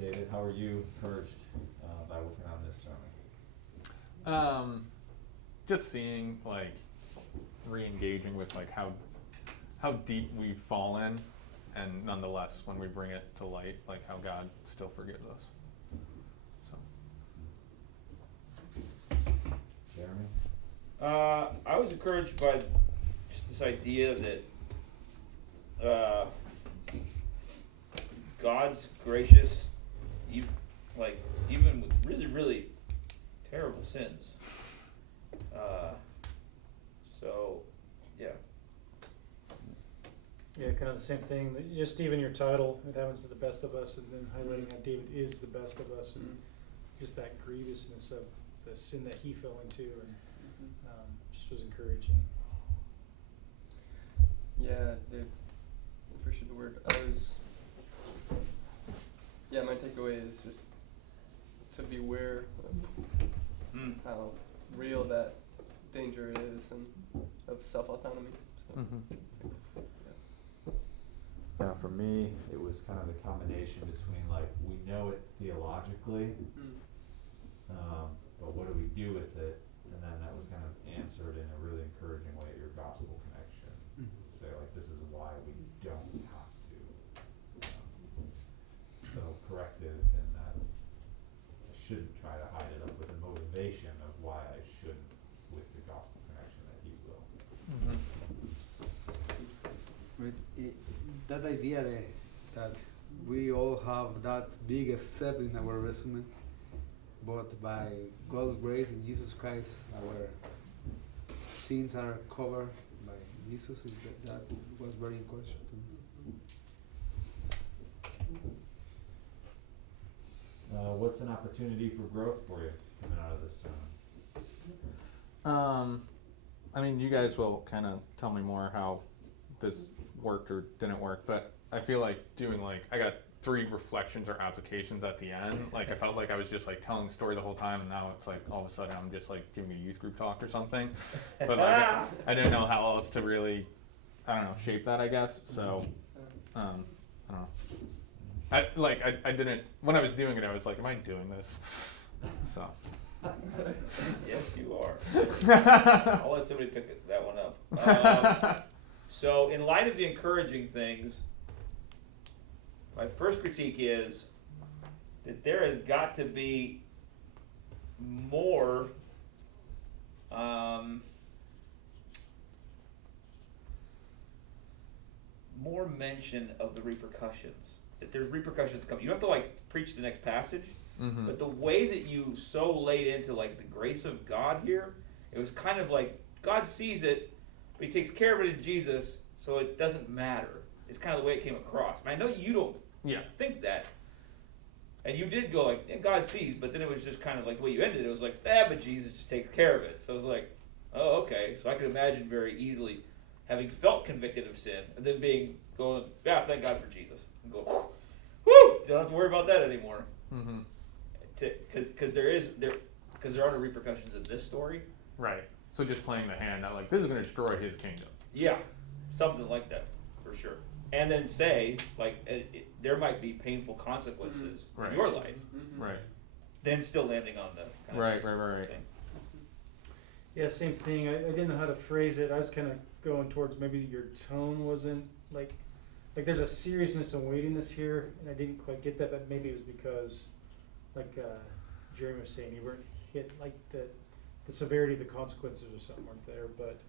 David, how are you encouraged by working on this sermon? Just seeing, like, re-engaging with, like, how deep we've fallen, and nonetheless, when we bring it to light, like, how God still forgives us. So. Jeremy? I was encouraged by just this idea that God's gracious, even with really, really terrible sins. So, yeah. Yeah, kind of the same thing. Just even your title, it happens to the best of us, and then highlighting how David is the best of us, and just that grievousness of the sin that he fell into, and just was encouraging. Yeah, Dave, I appreciate the word. My takeaway is just to beware of how real that danger is and of self-autonomy. So, Yeah, for me, it was kind of the combination between, like, we know it theologically, but what do we do with it? And then that was kind of answered in a really encouraging way at your gospel connection, to say, like, this is why we don't have to. So corrective in that I shouldn't try to hide it up with a motivation of why I shouldn't, with the gospel connection that he will. That idea that we all have that big step in our resume, but by God's grace in Jesus Christ, our sins are covered by Jesus. That was very encouraging to me. What's an opportunity for growth for you coming out of this sermon? I mean, you guys will kind of tell me more how this worked or didn't work, but I feel like doing, like, I got 3 reflections or applications at the end. Like, I felt like I was just, like, telling the story the whole time, and now it's like all of a sudden I'm just, like, giving a youth group talk or something. But, like, I didn't know how else to really, shape that, I guess. So, I don't know. I didn't, when I was doing it, I was like, am I doing this? So. Yes, you are. I'll let somebody pick that one up. So, in light of the encouraging things, my first critique is that there has got to be more mention of the repercussions. That there's repercussions coming. You don't have to, like, preach the next passage, but the way that you so laid into, like, the grace of God here, it was kind of like God sees it, but he takes care of it in Jesus, so it doesn't matter. It's kind of the way it came across. And I know you don't think that. And you did go like, and God sees, but then it was just kind of like the way you ended it. It was like, but Jesus just takes care of it. So it was like, oh, okay. So I could imagine very easily having felt convicted of sin and then going, thank God for Jesus. And go, whoo, don't have to worry about that anymore. Because there are no repercussions in this story. Right. So just playing the hand that, like, this is going to destroy his kingdom. Yeah, something like that, for sure. And then say, like, there might be painful consequences in your life. Right. Then still landing on the kind of thing. Yeah, same thing. I didn't know how to phrase it. I was kind of going towards maybe your tone wasn't like there's a seriousness and weightiness here, and I didn't quite get that, but maybe it was because, like Jeremy was saying, you weren't hit, like the severity of the consequences or something weren't there, but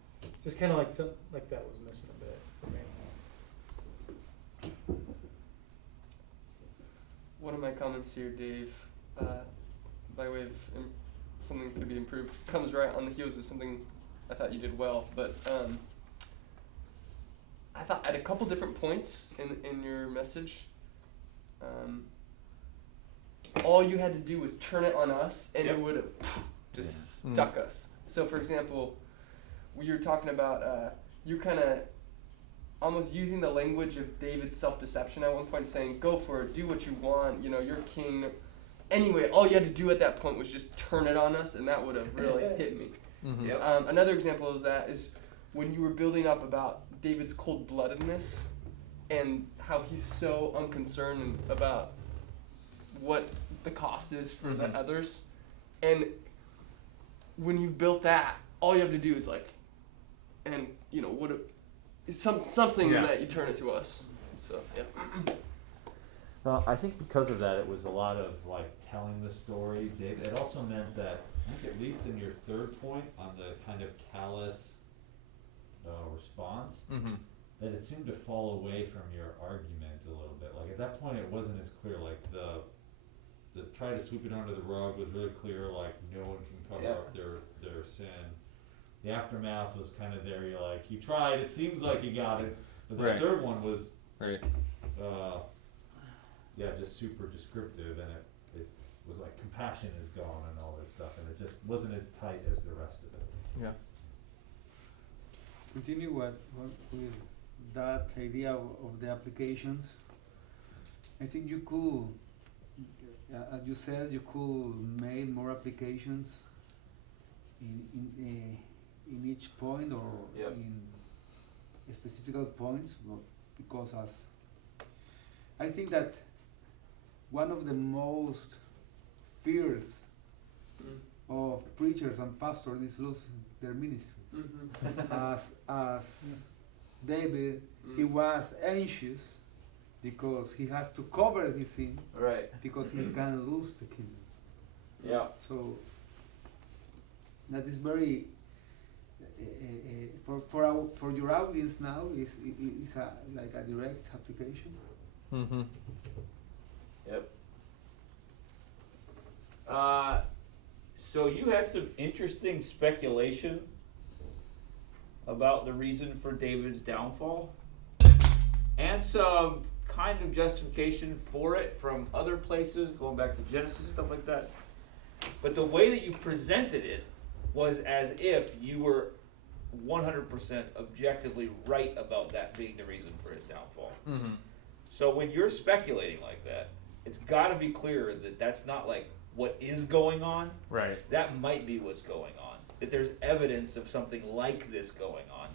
just kind of like something like that was missing a bit for me. One of my comments here, Dave, by way of something that could be improved, comes right on the heels of something I thought you did well, but I thought at a couple different points in your message, all you had to do was turn it on us, and it would have just stuck us. So, for example, you were talking about you kind of almost using the language of David's self-deception at one point, saying, go for it, do what you want, you're king. Anyway, all you had to do at that point was just turn it on us, and that would have really hit me. Another example of that is when you were building up about David's cold-bloodedness and how he's so unconcerned about what the cost is for the Mhm. others, and when you've built that, all you have to do is like, and you know what, it's something Yeah. that you turn it to us. So yeah. Well, I think because of that, it was a lot of like telling the story. Dave, it also meant that I think at least in your third point on the kind of callous response, Mm-hmm. that it seemed to fall away from your argument a little bit. Like at that point, it wasn't as clear. Like the try to sweep it under the rug was really clear. Like no one can cover Yeah. up their sin. The aftermath was kind of there. You're like, you tried. It seems like you got it. But the Right. third one was Right. yeah, just super descriptive, and it was like compassion is gone and all this stuff, and it just wasn't as tight as the rest of it. Yeah. Continue what with that idea of the applications. I think you could, as you said, you could make more applications in each point or Yep. in specific points, because as I think that one of the most fears of preachers and pastors is losing their ministry. As David, he was anxious because he has to cover his sin Right. because he can lose the kingdom. Yeah. So that is very for your audience now is like a direct application. Mm-hmm. Yep. So you had some interesting speculation about the reason for David's downfall, and some kind of justification for it from other places, going back to Genesis, stuff like that. But the way that you presented it was as if you were 100% objectively right about that being the reason for his downfall. Mm-hmm. So when you're speculating like that, it's got to be clear that that's not like what is going on. Right. That might be what's going on. That there's evidence of something like this going on.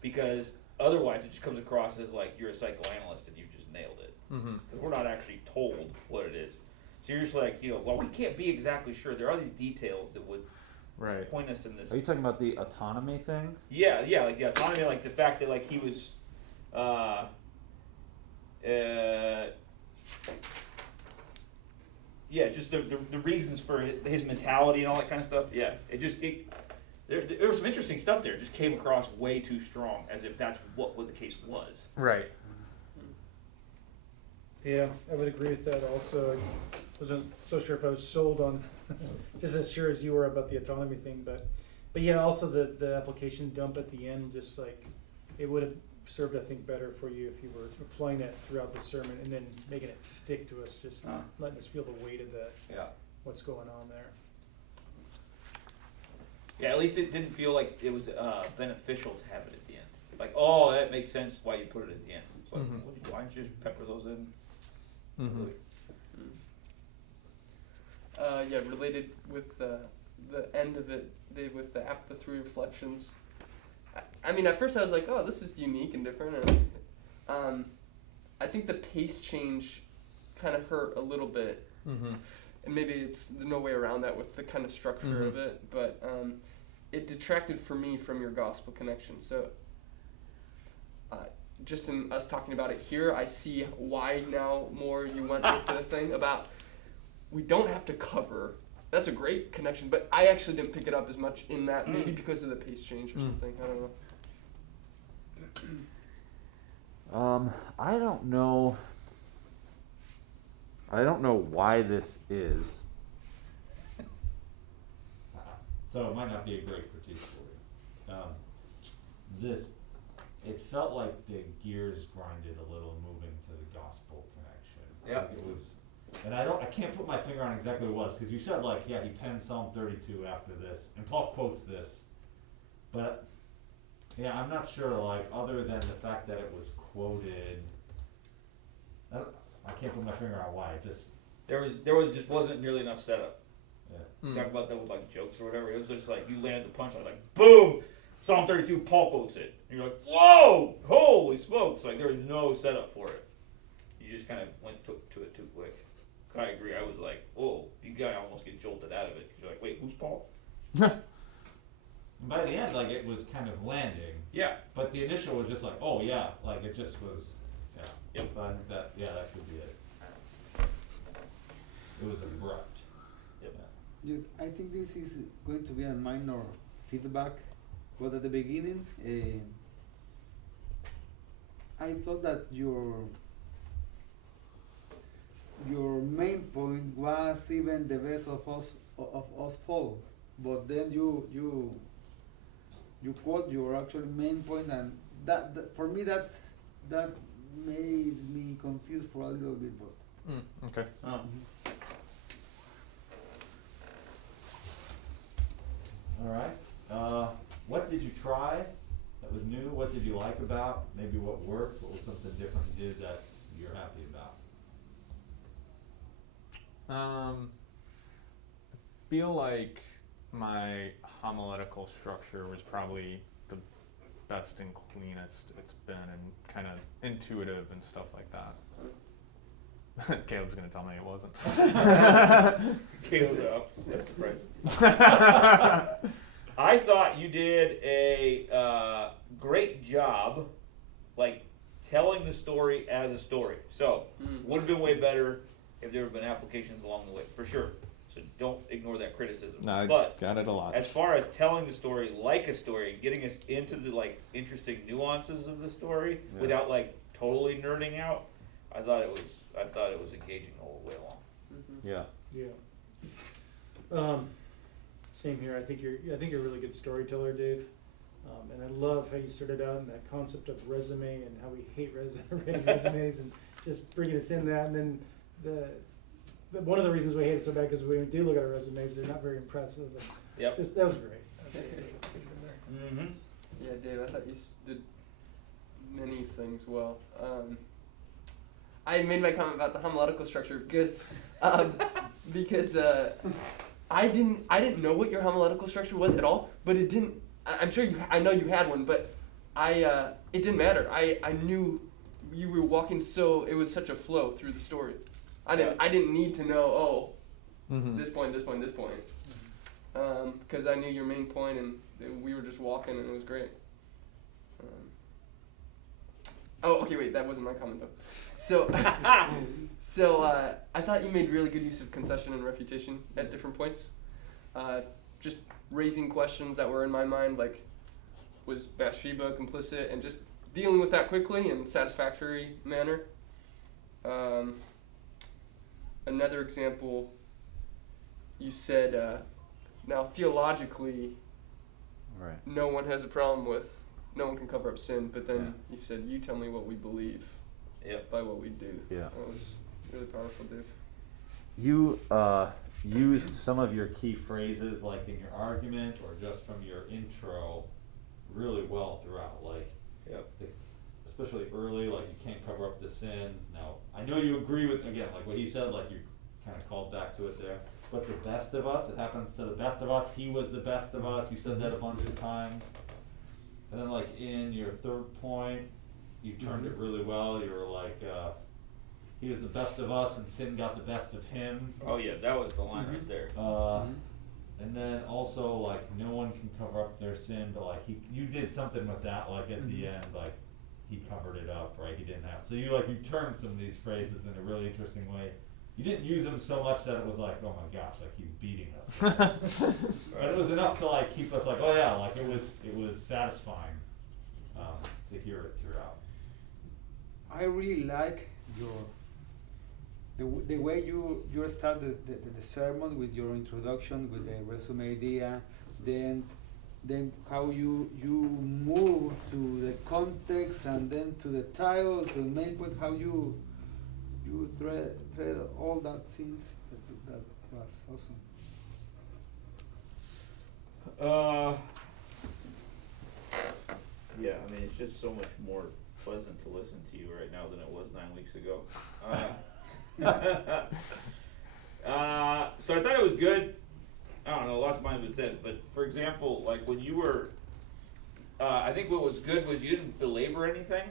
Because otherwise it just comes across as like you're a psychoanalyst and you just nailed it. Mm-hmm. Because we're not actually told what it is. So you're just like, well, we can't be exactly sure. There are these details that would Right. point us in this. Are you talking about the autonomy thing? Yeah, like the autonomy, like the fact that like he was, yeah, just the reasons for his mentality and all that kind of stuff. Yeah, there was some interesting stuff there. It just came across way too strong, as if that's what the case was. Right. Yeah, I would agree with that also. I wasn't so sure if I was sold on, just as sure as you were about the autonomy thing, but yeah, also the application dump at the end, just like, it would have served, I think, better for you if you were applying that throughout the sermon and then making it stick to us, just letting us feel the weight of that, Yeah. what's going on there. Yeah, at least it didn't feel like it was beneficial to have it at the end. Like, oh, that makes sense why you put it at the end. It's like, Mhm. why don't you just pepper those in? Mm-hmm. Really? Yeah, related with the end of it, with the 3 reflections. I mean, at first I was like, oh, this is unique and different, and I think the pace change kind of hurt a little bit, Mm-hmm. and maybe there's no way around that with the kind of structure of it, but it detracted for me from your gospel connection. So just in us talking about it here, I see why now more you went with the thing about we don't have to cover. That's a great connection, but I actually didn't pick it up as much in that, maybe because of the pace change or something. I don't know. I don't know why this is. So it might not be a great critique for you. It felt like the gears grinded a little moving to the gospel connection. Yeah. Like it was, and I can't put my finger on exactly what it was, because you said like, yeah, he penned Psalm 32 after this, and Paul quotes this, but yeah, I'm not sure, like, other than the fact that it was quoted, I can't put my finger on why, it just, There was just wasn't nearly enough setup. yeah. Talk about that with like jokes or whatever. It was just like you landed the punchline, like boom, Psalm 32, Paul quotes it, and you're like, whoa, holy smokes! Like there was no setup for it. You just kind of went to it too quick. I agree. I was like, whoa, you gotta almost get jolted out of it. 'Cause you're like, wait, who's Paul? And by the end, like, it was kind of landing, Yeah. but the initial was just like, oh yeah, like it just was, yeah. Yep. So I think that, yeah, that could be it. It was abrupt. Yep. Yes, I think this is going to be a minor feedback, but at the beginning, I thought that your main point was even the best of us all, but then you quote your actual main point, and that for me that made me confused for a little bit, but. Okay. Alright, what did you try that was new? What did you like about? Maybe what worked? What was something different you did that you're happy about? Feel like my homiletical structure was probably the best and cleanest it's been, and kind of intuitive and stuff like that. Caleb's gonna tell me it wasn't. Caleb, that's surprising. I thought you did a great job, like telling the story as a story. So would have been way better if there had been applications along the way, for sure. So don't ignore that criticism. No, I but got it a lot. as far as telling the story like a story, getting us into the like interesting nuances of the story Yeah. without like totally nerding out, I thought it was engaging the whole way along. Yeah. Yeah. Same here. I think you're a really good storyteller, Dave. And I love how you started out in that concept of resume and how we hate resumes and just bringing us in that. And then the one of the reasons we hate it so bad because when we do look at our resumes, they're not very impressive. And Yep. just that was great. Mm-hmm. Yeah, Dave, I thought you did many things well. I made my comment about the homiletical structure because I didn't know what your homiletical structure was at all, but it didn't. I'm sure I know you had one, but it didn't matter. I knew you were walking, so it was such a flow through the story. I didn't need to know this point, because I knew your main point, and we were just walking, and it was great. Oh, okay, wait, that wasn't my comment though. So, I thought you made really good use of concession and refutation at different points. Just raising questions that were in my mind, like, was Bathsheba complicit, and just dealing with that quickly in a satisfactory manner. Another example, you said, now theologically, Right. no one has a problem with, no one can cover up sin, but then you said, you tell me what we believe by what we do. Yeah. That was really powerful, Dave. You used some of your key phrases, like in your argument or just from your intro, really well throughout. Like, especially early, like you can't cover up the sin. Now, I know you agree with, again, like what he said, like you kind of called back to it there. But the best of us, it happens to the best of us. He was the best of us. You said that a bunch of times. And then, like in your third point, you turned it really well. You were like, he was the best of us, and sin got the best of him. Oh yeah, that was the line right there. And then also, like, no one can cover up their sin, but like you did something with that, like at the end, like he covered it up, right? He didn't have. So you turned some of these phrases in a really interesting way. You didn't use them so much that it was like, oh my gosh, like he's beating us. But it was enough to like keep us like, oh yeah, like it was satisfying to hear it throughout. I really like the way you start the sermon with your introduction, with the resume idea, then how you move to the context, and then to the title, to the main point, how you thread all that scenes. That was awesome. Yeah, I mean, it's just so much more pleasant to listen to you right now than it was 9 weeks ago. So I thought it was good. I don't know, lots of mine have been said, but for example, like when you were, I think what was good was you didn't belabor anything.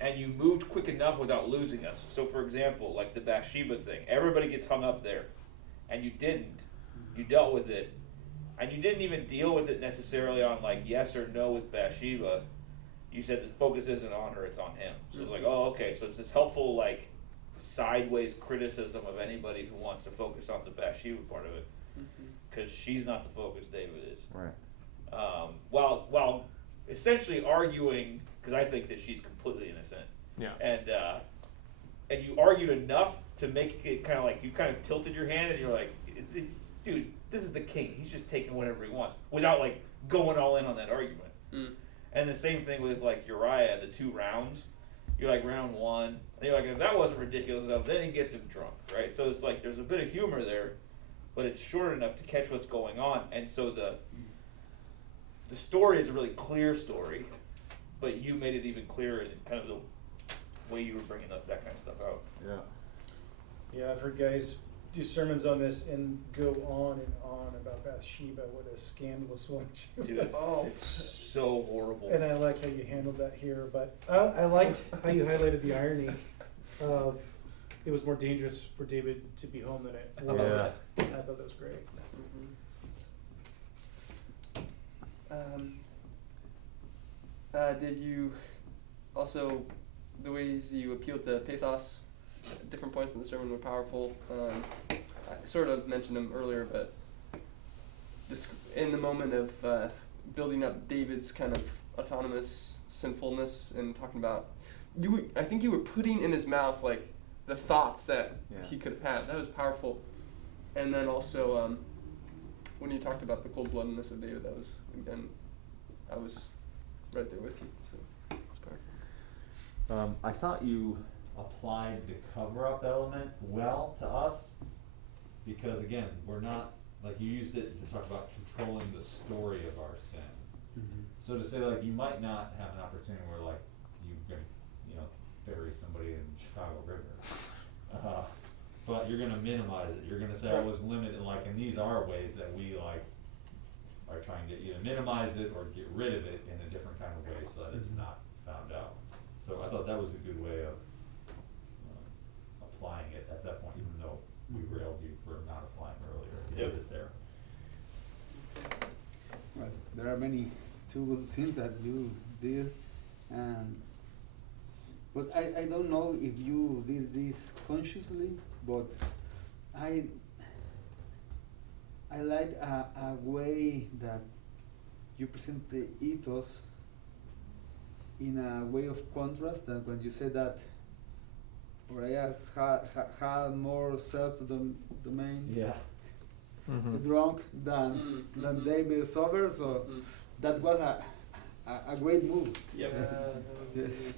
and you moved quick enough without losing us. So, for example, like the Bathsheba thing, everybody gets hung up there, and you didn't. You dealt with it, and you didn't even deal with it necessarily on like yes or no with Bathsheba. You said the focus isn't on her, it's on him. So it's like, oh, okay, so it's this helpful like sideways criticism of anybody who wants to focus on the Bathsheba part of it, because she's not the focus, David is. Right. While essentially arguing, because I think that she's completely innocent. Yeah. And you argued enough to make it kind of like you kind of tilted your hand, and you're like, dude, this is the king. He's just taking whatever he wants without like going all in on that argument. And the same thing with like Uriah, the 2 rounds. You're like round 1, and you're like, if that wasn't ridiculous enough, then he gets him drunk, right? So it's like there's a bit of humor there, but it's short enough to catch what's going on, and so the story is a really clear story, but you made it even clearer in kind of the way you were bringing up that kind of stuff out. Yeah. Yeah, I've heard guys do sermons on this and go on and on about Bathsheba, what a scandalous one she Dude, was. it's so horrible. And I like how you handled that here, but I liked how you highlighted the irony of it was more dangerous for David to be home than it was. Yeah. I thought that was great. Did you also, the ways you appealed to pathos at different points in the sermon were powerful. I sort of mentioned them earlier, but in the moment of building up David's kind of autonomous sinfulness and talking about, I think you were putting in his mouth like the thoughts that he could have had. That was powerful. And then also when you talked about the cold-bloodedness of David, that was, again, I was right there with you. So it was powerful. I thought you applied the cover-up element well to us, because again, we're not, like you used it to talk about controlling the story of our sin. So to say like you might not have an opportunity where like you can, bury somebody in the Chicago River, but you're gonna minimize it. You're gonna say I was limited, like, and these are ways that we like are trying to either minimize it or get rid of it in a different kind of way so that it's not found out. So I thought that was a good way of applying it at that point, even though we railed you for not applying earlier. You did it there. Well, there are many good things that you did, and but I don't know if you did this consciously, but I like a way that you present the ethos in a way of contrast. That when you say that Uriah had more self-domain, drunk than David is sober, so that was a great move. Yep. Yes.